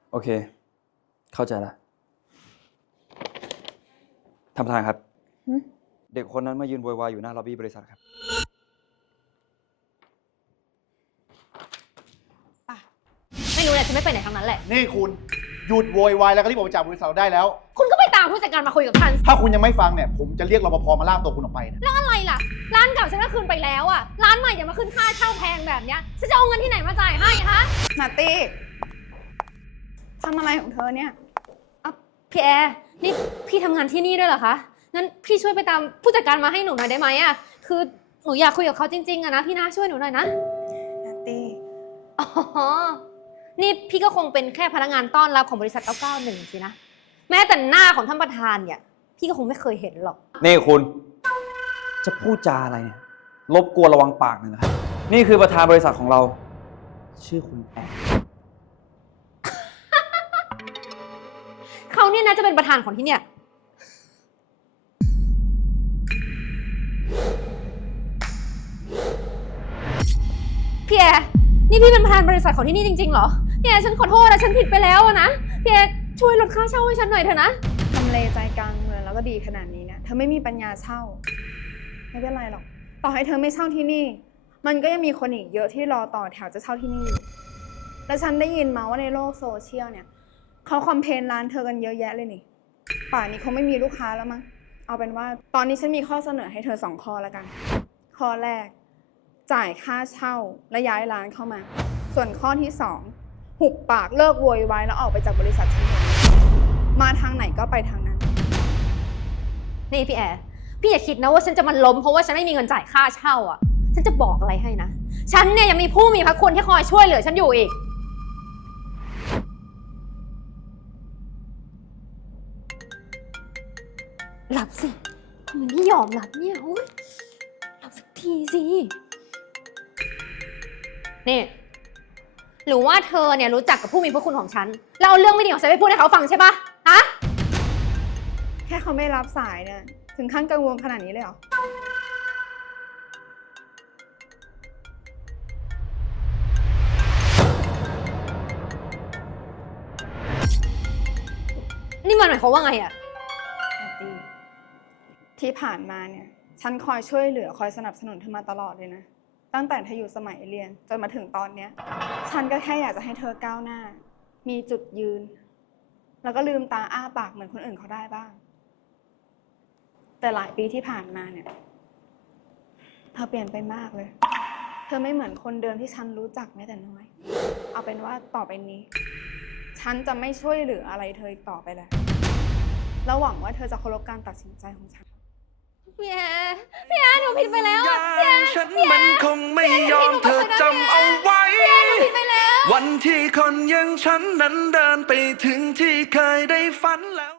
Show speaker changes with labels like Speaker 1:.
Speaker 1: โอเค เข้าใจละท่านประธานครับ เด็กคนนั้นมายืนโวยวายอยู่หน้าล็อบบี้บริษัทครับ
Speaker 2: ไม่รู้แหละฉันไม่ไปไหนทั้งนั้นแหละ
Speaker 3: นี่คุณหยุดโวยวายแล้วก็รีบออกไปจากบริษัทเราได้แล้ว
Speaker 2: คุณก็ไปตามผู้จัดการมาคุยกับฉัน
Speaker 3: ถ้าคุณยังไม่ฟังเนี่ยผมจะเรียกรปภมาลากตัวคุณออกไปนะ
Speaker 2: แล้วอะไรล่ะ ร้านเก่าฉันก็คืนไปแล้วอะร้านใหม่อย่ามาขึ้นค่าเช่าแพงแบบเนี้ยฉันจะเอาเงินที่ไหนมาจ่ายให้คะ
Speaker 4: นาตี้ทำอะไรของเธอเนี่ย
Speaker 2: พี่แอร์นี่พี่ทำงานที่นี่ด้วยเหรอคะ งั้นพี่ช่วยไปตามผู้จัดการมาให้หนูหน่อยได้ไหมอะคือหนูอยากคุยกับเขาจริงๆอะนะพี่นะช่วยหนูหน่อยนะ
Speaker 4: นาตี้
Speaker 2: อ๋อ นี่พี่ก็คงเป็นแค่พนักงานต้อนรับของบริษัท 991 สินะ แม้แต่หน้าของท่านประธานเนี่ย พี่ก็คงไม่เคยเห็นหรอก
Speaker 1: นี่คุณ จะพูดจาอะไรเนี่ย รบกวนระวังปากหนึ่งนะครับ นี่คือประธานบริษัทของเรา ชื่อคุณแอร์
Speaker 2: เขาเนี่ยนะจะเป็นประธานของที่เนี่ย พี่แอร์นี่พี่เป็นประธานบริษัทของที่นี่จริงๆเหรอ พี่แอร์ฉันขอโทษนะฉันผิดไปแล้วนะ พี่แอร์ช่วยลดค่าเช่าให้ฉันหน่อยเถอะนะ
Speaker 4: ทำเลใจกลางเมืองแล้วก็ดีขนาดนี้เนี่ยเธอไม่มีปัญญาเช่า ไม่เป็นไรหรอก ต่อให้เธอไม่เช่าที่นี่ มันก็ยังมีคนอีกเยอะที่รอต่อแถวจะเช่าที่นี่อยู่และฉันได้ยินมาว่าในโลกโซเชียลเนี่ยเขาคอมเพลนร้านเธอกันเยอะแยะเลยนี่ป่านนี้คงไม่มีลูกค้าแล้วมั้งเอาเป็นว่าตอนนี้ฉันมีข้อเสนอให้เธอ2 ข้อแล้วกัน ข้อแรก จ่ายค่าเช่าและย้ายร้านเข้ามา ส่วนข้อที่2หุบปากเลิกโวยวายแล้วออกไปจากบริษัทฉันเลยมาทางไหนก็ไปทางนั้น
Speaker 2: นี่พี่แอร์พี่อย่าคิดนะว่าฉันจะมาล้มเพราะว่าฉันไม่มีเงินจ่ายค่าเช่าอ่ะ ฉันจะบอกอะไรให้นะ ฉันเนี่ยยังมีผู้มีพระคุณที่คอยช่วยเหลือฉันอยู่อีก หลับสิทำไมไม่ยอมหลับเนี่ยโอ๊ยหลับสักทีสิ นี่ หรือว่าเธอเนี่ยรู้จักกับผู้มีพระคุณของฉัน แล้วเอาเรื่องไม่ดีของฉันไปพูดให้เขาฟังใช่ปะฮะ
Speaker 4: แค่เขาไม่รับสายเนี่ยถึงขั้นกังวลขนาดนี้เลยเหรอ
Speaker 2: นี่มันหมายความว่าไงอะ
Speaker 4: ที่ผ่านมาเนี่ยฉันคอยช่วยเหลือคอยสนับสนุนเธอมาตลอดเลยนะตั้งแต่เธออยู่สมัยเรียนจนมาถึงตอนเนี้ยฉันก็แค่อยากจะให้เธอก้าวหน้า มีจุดยืน แล้วก็ลืมตาอ้าปากเหมือนคนอื่นเขาได้บ้าง แต่หลายปีที่ผ่านมาเนี่ยเธอเปลี่ยนไปมากเลย เธอไม่เหมือนคนเดิมที่ฉันรู้จักแม้แต่น้อย เอาเป็นว่าต่อไปนี้ ฉันจะไม่ช่วยเหลืออะไรเธออีกต่อไปแล้วแล้วหวังว่าเธอจะเคารพการตัดสินใจของฉัน
Speaker 2: พี่แอร์หนูผิดไปแล้วอะพี่แอร์
Speaker 5: ฉันมันคงไม่ยอมเธอจำเอาไว้
Speaker 2: ผิดไปแล้ว
Speaker 5: วันที่คนอย่างฉันนั้นเดินไปถึงที่เคยได้ฝันแล้ว